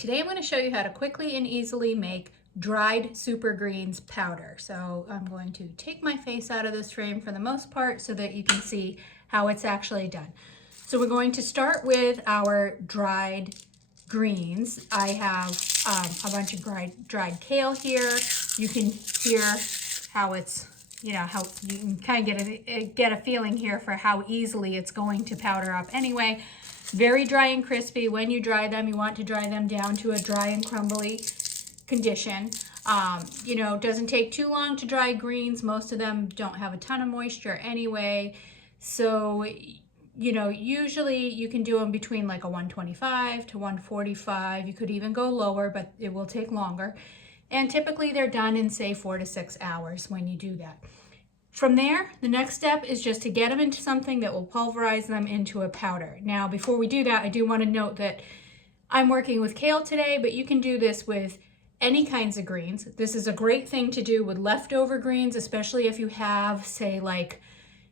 Today I'm going to show you how to quickly and easily make dried super greens powder. So I'm going to take my face out of this frame for the most part so that you can see how it's actually done. So we're going to start with our dried greens. I have a bunch of dried kale here. You can hear how it's, how you can kind of get a feeling here for how easily it's going to powder up anyway. Very dry and crispy. When you dry them, you want to dry them down to a dry and crumbly condition. Doesn't take too long to dry greens. Most of them don't have a ton of moisture anyway. So, usually you can do them between like a 125 to 145. You could even go lower, but it will take longer. And typically they're done in say 4 to 6 hours when you do that. From there, the next step is just to get them into something that will pulverize them into a powder. Now, before we do that, I do want to note that I'm working with kale today, but you can do this with any kinds of greens. This is a great thing to do with leftover greens, especially if you have, say, like,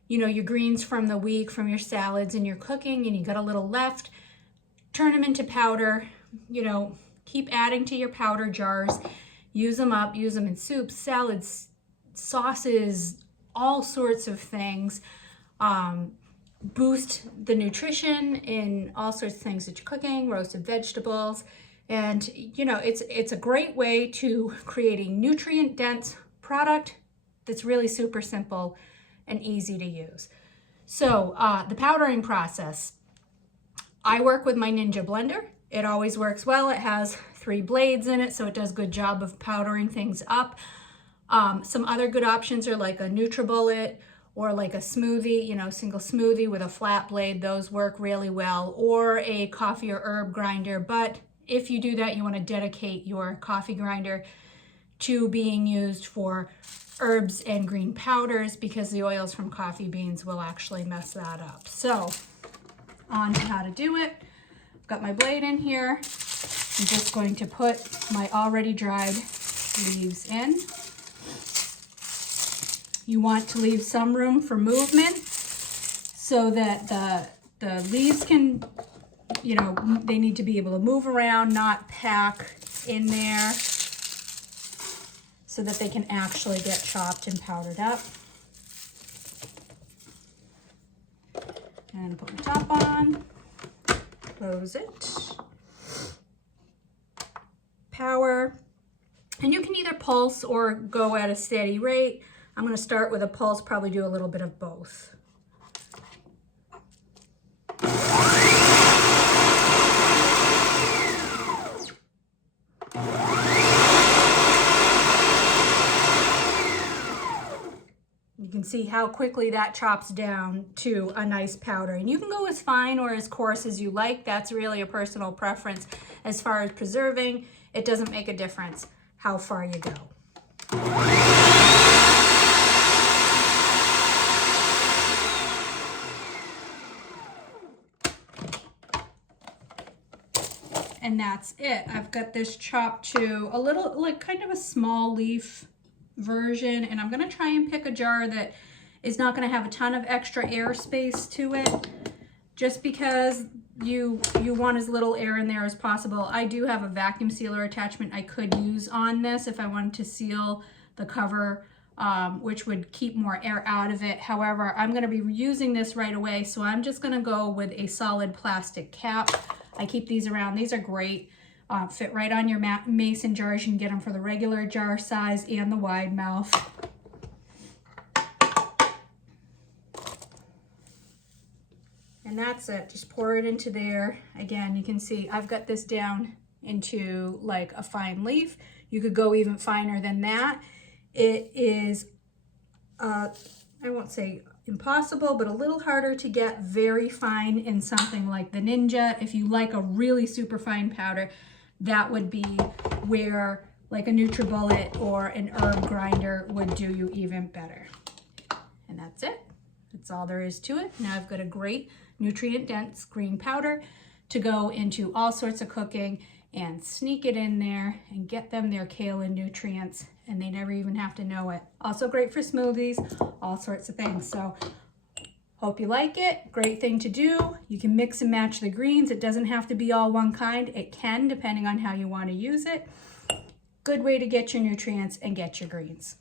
your greens from the week, from your salads and your cooking, and you got a little left. Turn them into powder, keep adding to your powder jars. Use them up, use them in soups, salads, sauces, all sorts of things. Boost the nutrition in all sorts of things that you're cooking, roasted vegetables. And it's a great way to create a nutrient dense product that's really super simple and easy to use. So the powdering process, I work with my Ninja blender. It always works well. It has 3 blades in it, so it does a good job of powdering things up. Some other good options are like a NutriBullet or like a smoothie, single smoothie with a flat blade. Those work really well, or a coffee or herb grinder. But if you do that, you want to dedicate your coffee grinder to being used for herbs and green powders, because the oils from coffee beans will actually mess that up. So on to how to do it. I've got my blade in here. I'm just going to put my already dried leaves in. You want to leave some room for movement so that the leaves can, they need to be able to move around, not pack in there, so that they can actually get chopped and powdered up. And put my top on, close it, power, and you can either pulse or go at a steady rate. I'm going to start with a pulse, probably do a little bit of both. You can see how quickly that chops down to a nice powder. And you can go as fine or as coarse as you like. That's really a personal preference. As far as preserving, it doesn't make a difference how far you go. And that's it. I've got this chopped to a little, like kind of a small leaf version, and I'm going to try and pick a jar that is not going to have a ton of extra air space to it, just because you want as little air in there as possible. I do have a vacuum sealer attachment I could use on this if I wanted to seal the cover, which would keep more air out of it. However, I'm going to be using this right away, so I'm just going to go with a solid plastic cap. I keep these around. These are great. Fit right on your mason jars. You can get them for the regular jar size and the wide mouth. And that's it. Just pour it into there. Again, you can see I've got this down into like a fine leaf. You could go even finer than that. It is, I won't say impossible, but a little harder to get very fine in something like the Ninja. If you like a really super fine powder, that would be where like a NutriBullet or an herb grinder would do you even better. And that's it. That's all there is to it. Now I've got a great nutrient dense green powder to go into all sorts of cooking and sneak it in there and get them their kale and nutrients, and they never even have to know it. Also great for smoothies, all sorts of things. So Hope you like it. Great thing to do. You can mix and match the greens. It doesn't have to be all one kind. It can, depending on how you want to use it. Good way to get your nutrients and get your greens.